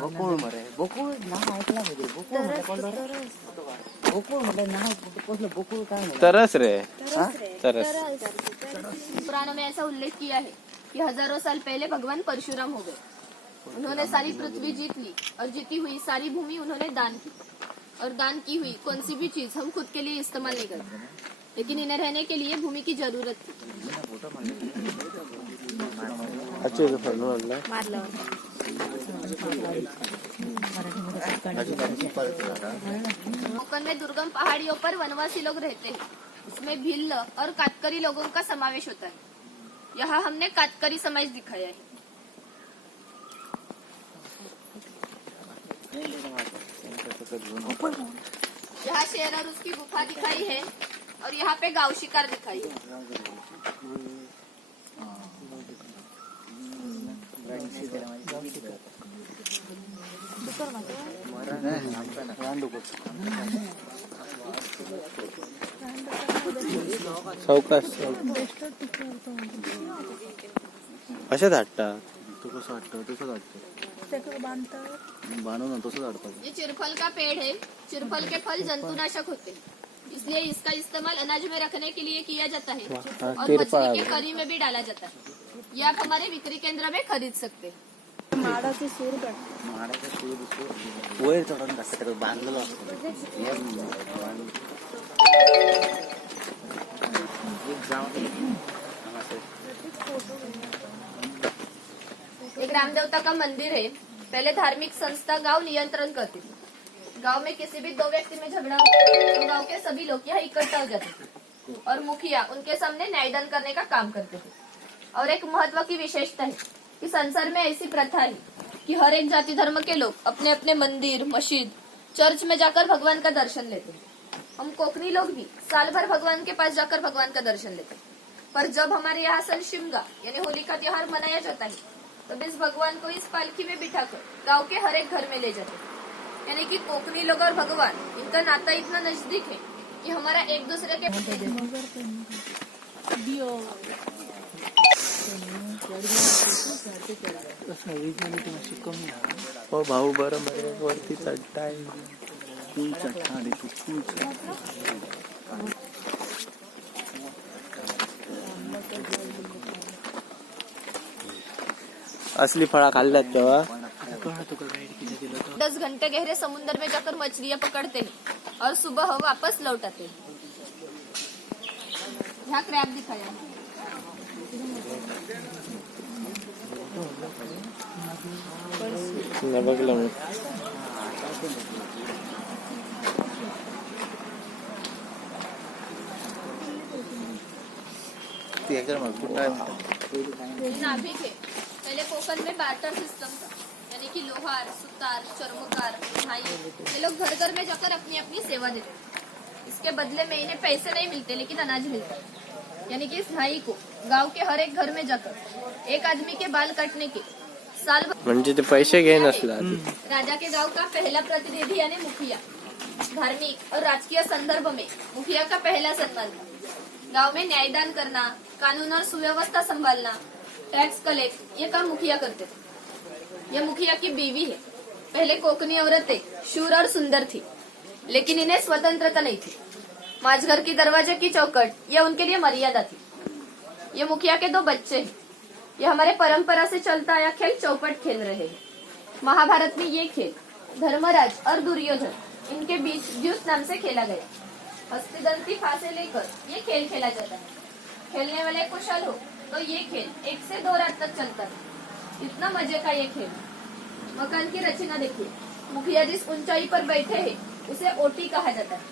बकुळ मरे बकुळ नाव ऐकला म्हणजे बकुळ म्हटलं नाव कसलं बकुळ काय नाही तरस रे तरस। पुराणों में ऐसा उल्लेख किया है कि हजारों साल पहले भगवान परशुराम हो गए। उन्होंने सारी पृथ्वी जीत ली और जीती हुई सारी भूमि उन्होंने दान की। और दान की हुई कौन सी भी चीज हम खुद के लिए इस्तेमाल नहीं करते, लेकिन इन्हें रहने के लिए भूमि की जरूरत थी। अच्छे से फल कोकण में दुर्गम पहाड़ियों पर वनवासी लोग रहते हैं। इसमें भिल्ल और कातकरी लोगों का समावेश होता है। यहाँ हमने कातकरी समाज दिखाया है। यहाँ शेर और उसकी गुफा दिखाई है और यहाँ पे गांव शिकार दिखाई है। सावकाश अशा धाडटा तू कसं वाटतं तसं वाटतं बांधून तसंच वाटतं। ये चिरफल का पेड़ है। चिरफल के फल जंतुनाशक होते हैं, इसलिए इसका इस्तेमाल अनाज में रखने के लिए किया जाता है और मछली के करी में भी डाला जाता है। ये आप हमारे बिक्री केंद्र में खरीद सकते हैं। माडाचे सूर वयर चढून टाकतात बांधलेलं असतं एक रामदेवता का मंदिर है। पहले धार्मिक संस्था गांव नियंत्रण करती थी। गांव में किसी भी दो व्यक्ति में झगड़ा हो तो गांव के सभी लोग यहाँ इकट्ठा हो जाते थे और मुखिया उनके सामने न्यायदान करने का काम करते थे। और एक महत्व की विशेषता है कि संसार में ऐसी प्रथा है कि हर एक जाति धर्म के लोग अपने अपने मंदिर, मस्जिद, चर्च में जाकर भगवान का दर्शन लेते हैं। हम कोकनी लोग भी साल भर भगवान के पास जाकर भगवान का दर्शन लेते हैं। पर जब हमारे यहाँ सन शिमगा यानी होली का त्योहार मनाया जाता है तो इस भगवान को इस पालकी में बिठाकर गांव के हर एक घर में ले जाते हैं। यानी कि कोकनी लोग और भगवान इनका नाता इतना नजदीक है कि हमारा एक दूसरे के हो भाऊ बरोबर वरती चढताय असली फळा खाल्ल्यात तेव्हा 10 घंटे गहरे समुद्र में जाकर मछलियां पकड़ते हैं और सुबह वापस लौट आते हैं। यहाँ क्रैब दिखाया है। बघलं मी नाभिक है। पहले कोकण में बार्टर सिस्टम था, यानी कि लोहार, सुतार, चर्मकार, नाई ये लोग घर घर में जाकर अपनी अपनी सेवा देते। इसके बदले में इन्हें पैसे नहीं मिलते लेकिन अनाज मिलता है। यानी कि इस नाई को गांव के हर एक घर में जाकर एक आदमी के बाल काटने के साल भर म्हणजे ते पैसे घेईन असला राजा के गांव का पहला प्रतिनिधि यानी मुखिया। धार्मिक और राजकीय संदर्भ में मुखिया का पहला सम्मान था। गांव में न्यायदान करना, कानून और सुव्यवस्था संभालना, टैक्स कलेक्ट ये काम मुखिया करते थे। यह मुखिया की बीवी है। पहले कोकनी औरतें शूर और सुंदर थी, लेकिन इन्हें स्वतंत्रता नहीं थी। माझघर की दरवाजे की चौखट यह उनके लिए मर्यादा थी। ये मुखिया के 2 बच्चे हैं। ये हमारे परंपरा से चलता आया खेल चौपट खेल रहे हैं। महाभारत में ये खेल धर्मराज और दुर्योधन इनके बीच द्यूत नाम से खेला गया। हस्तिदंती फांसे लेकर ये खेल खेला जाता है। खेलने वाले कुशल हो तो ये खेल 1 से 2 रात तक चलता है। इतना मजे का ये खेल। मकान की रचना देखिए। मुखिया जिस ऊंचाई पर बैठे हैं उसे ओटी कहा जाता है।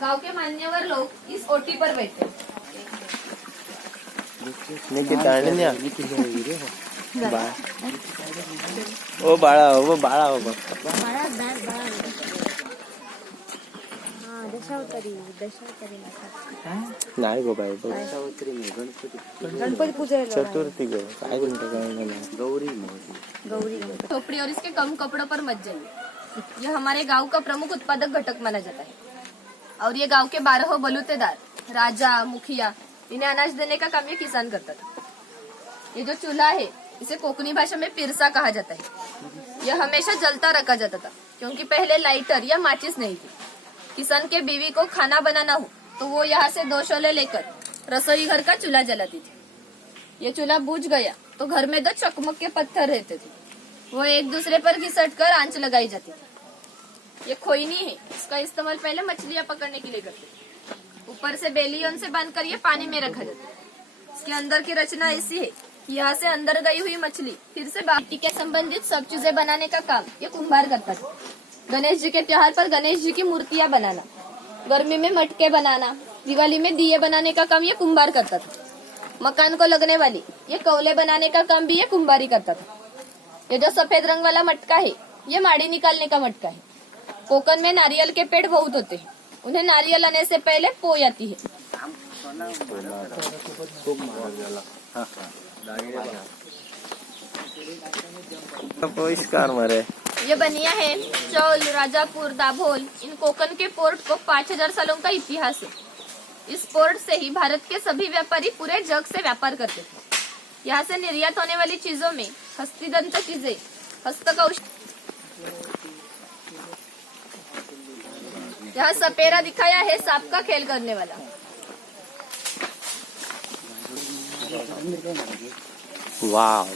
गांव के मान्यवर लोग इस ओटी पर बैठते हैं। ओ बाळा हो बाळा हो नाही गो बाई गणपती पूजा चतुर्थी गो काय गौरी खोपड़ी और इसके कम कपड़ों पर मत जाइए। यह हमारे गांव का प्रमुख उत्पादक घटक माना जाता है। और ये गांव के 12 बलूतेदार, राजा, मुखिया इन्हें अनाज देने का काम ये किसान करता था। ये जो चूल्हा है इसे कोकणी भाषा में पिरसा कहा जाता है। यह हमेशा जलता रखा जाता था क्योंकि पहले लाइटर या माचिस नहीं थी। किसान के बीवी को खाना बनाना हो तो वो यहाँ से 2 शोले लेकर रसोई घर का चूल्हा जलाती थी। ये चूल्हा बुझ गया तो घर में 2 चकमक के पत्थर रहते थे, वो एक दूसरे पर घिसट कर आंच लगाई जाती थी। ये खोईनी है, इसका इस्तेमाल पहले मछलियाँ पकड़ने के लिए करते थे। ऊपर से बेलियोन से बांधकर ये पानी में रखा जाता है। इसके अंदर की रचना ऐसी है, यहाँ से अंदर गई हुई मछली फिर से मिट्टी के संबंधित सब चीजें बनाने का काम ये कुम्हार करता था। गणेश जी के त्योहार पर गणेश जी की मूर्तियाँ बनाना, गर्मी में मटके बनाना, दिवाली में दिए बनाने का काम ये कुम्हार करता था। मकान को लगने वाली ये कौले बनाने का काम भी ये कुम्हारी करता था। ये जो सफेद रंग वाला मटका है ये माड़ी निकालने का मटका है। कोकण में नारियल के पेड़ बहुत होते हैं, उन्हें नारियल आने से पहले पोई आती है। बहिष्कार मारे। ये बनिया है चौल, राजापुर, दाभोल, इन कोकण के पोर्ट को 5000 सालों का इतिहास है। इस पोर्ट से ही भारत के सभी व्यापारी पूरे जग से व्यापार करते थे। यहाँ से निर्यात होने वाली चीजों में हस्तिदंत चीजें, हस्तकौशल। यहाँ सपेरा दिखाया है सांप का खेल करने वाला। वाव।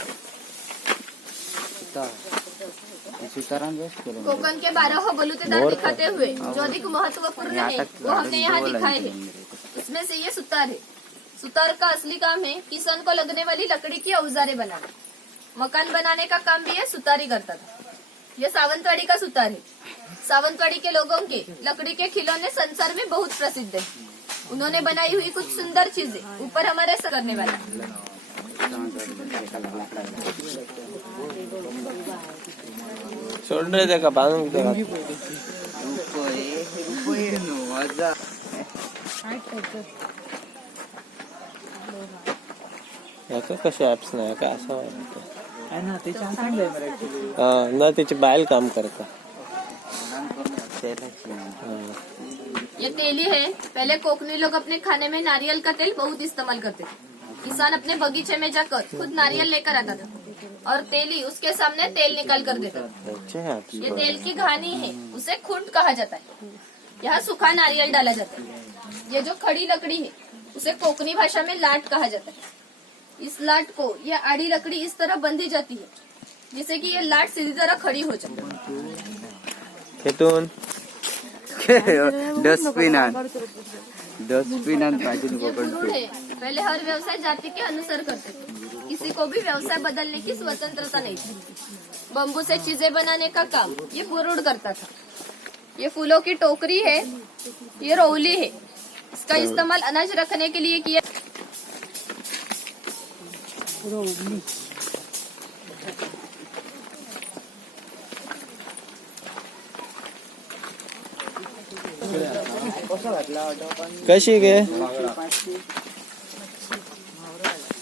कोकण के 12 बलूतेदार दिखाते हुए जो अधिक महत्वपूर्ण है वो हमने यहाँ दिखाए हैं। इसमें से ये सुतार है। सुतार का असली काम है किसान को लगने वाली लकड़ी की औजारें बनाना। मकान बनाने का काम भी ये सुतारी करता था। ये सावंतवाड़ी का सुतार है। सावंतवाड़ी के लोगों के लकड़ी के खिलौने संसार में बहुत प्रसिद्ध है। उन्होंने बनाई हुई कुछ सुंदर चीजें ऊपर हमारे करने वाला। सोड रे का बांधून याका कशा ऍप्स नाही का असं ना त्याची बायल काम करता। ये तेली है। पहले कोकणी लोग अपने खाने में नारियल का तेल बहुत इस्तेमाल करते थे। किसान अपने बगीचे में जाकर खुद नारियल लेकर आता था और तेली उसके सामने तेल निकाल कर देता था। ये तेल की घानी है, उसे खूंट कहा जाता है। यहाँ सूखा नारियल डाला जाता है। ये जो खड़ी लकड़ी है उसे कोकणी भाषा में लाट कहा जाता है। इस लाट को ये आड़ी लकड़ी इस तरह बंधी जाती है जिससे कि ये लाट सीधी तरह खड़ी हो जाए। पहले हर व्यवसाय जाति के अनुसार करते थे, किसी को भी व्यवसाय बदलने की स्वतंत्रता नहीं थी। बम्बू से चीजें बनाने का काम ये पुरुड़ करता था। ये फूलों की टोकरी है, ये रौली है। इसका इस्तेमाल अनाज रखने के लिए किया। कशी गे